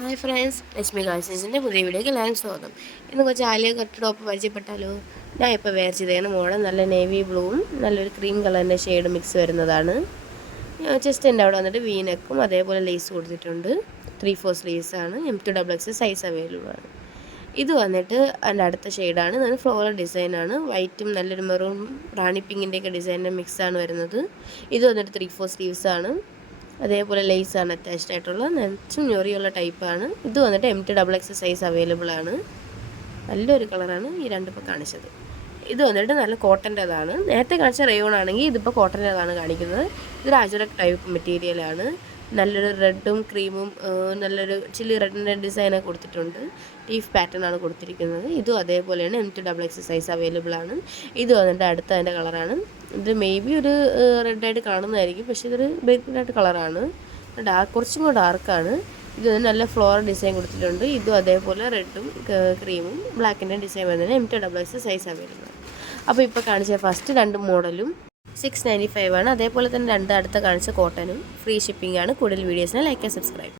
Hi friends, Lakshmi കളക്ഷൻസിൻ്റെ പുതിയ വീഡിയോയ്ക്ക് എല്ലാവരും സ്വാഗതം. ഇന്ന് കുറച്ച് ആലിയ കട്ട് ടോപ്പ് പരിചയപ്പെട്ടാലോ. ഞാൻ ഇപ്പോൾ വെയർ ചെയ്തേക്കുന്ന മോഡൽ നല്ല നേവി ബ്ലൂവും നല്ലൊരു ക്രീം കളറിൻ്റെ ഷെയ്ഡ് മിക്സ് വരുന്നതാണ്. ചെസ്റ്റിൻ്റെ അവിടെ വന്നിട്ട് വീനെക്കും അതേപോലെ ലേസ് കൊടുത്തിട്ടുണ്ട്. 3/4 സ്ലീവ്സാണ്. M2XX സൈസ് അവൈലബിൾ ആണ്. ഇത് വന്നിട്ട് അതിൻ്റെ അടുത്ത ഷെയ്ഡാണ്. നല്ല ഫ്ലോറൽ ഡിസൈനാണ്. വൈറ്റും നല്ലൊരു മെറൂൺ റാണി പിങ്കിൻ്റെയൊക്കെ ഡിസൈനിൻ്റെ മിക്സാണ് വരുന്നത്. ഇത് വന്നിട്ട് 3/4 സ്ലീവ്സാണ്. അതേപോലെ ലേസാണ് അറ്റാച്ച്ഡ് ആയിട്ടുള്ള നെച്ചും ഞൊറിയുള്ള ടൈപ്പാണ്. ഇത് വന്നിട്ട് M2XX സൈസ് അവൈലബിൾ ആണ്. നല്ലൊരു കളറാണ് ഈ രണ്ടിപ്പോൾ കാണിച്ചത്. ഇത് വന്നിട്ട് നല്ല കോട്ടൻ്റെതാണ്. നേരത്തെ കാണിച്ച റയോൺ ആണെങ്കിൽ ഇതിപ്പോൾ കോട്ടൻ്റെതാണ് കാണിക്കുന്നത്. ഇതൊരു അജുറക് ടൈപ്പ് മെറ്റീരിയലാണ്. നല്ലൊരു റെഡും ക്രീമും നല്ലൊരു ചില്ലി റെഡിൻ്റെ ഡിസൈനൊക്കെ കൊടുത്തിട്ടുണ്ട്. ലീഫ് പാറ്റേൺ ആണ് കൊടുത്തിരിക്കുന്നത്. ഇതും അതേപോലെയാണ്. M2XX സൈസ് അവൈലബിൾ ആണ്. ഇത് വന്നിട്ട് അടുത്ത അതിൻ്റെ കളറാണ്. ഇത് മേ ബി ഒരു റെഡായിട്ട് കാണുന്നതായിരിക്കും, പക്ഷേ ഇതൊരു ബ്രൈറ്റ് കളറാണ്. കുറച്ചും കൂടെ ഡാർക്കാണ്. ഇത് നല്ല ഫ്ലോറൽ ഡിസൈൻ കൊടുത്തിട്ടുണ്ട്. ഇതും അതേപോലെ റെഡും ക്രീമും ബ്ലാക്കിൻ്റെ ഡിസൈൻ വരുന്നതിന് M2XX സൈസ് അവൈലബിൾ ആണ്. അപ്പോൾ ഇപ്പോൾ കാണിച്ച ഫസ്റ്റ് രണ്ട് മോഡലും 695 ആണ്. അതേപോലെ തന്നെ അടുത്ത കാണിച്ച കോട്ടനും ഫ്രീ ഷിപ്പിംഗ് ആണ്. കൂടുതൽ വീഡിയോസിന് ലൈക്ക് ആൻഡ് സബ്സ്ക്രൈബ്.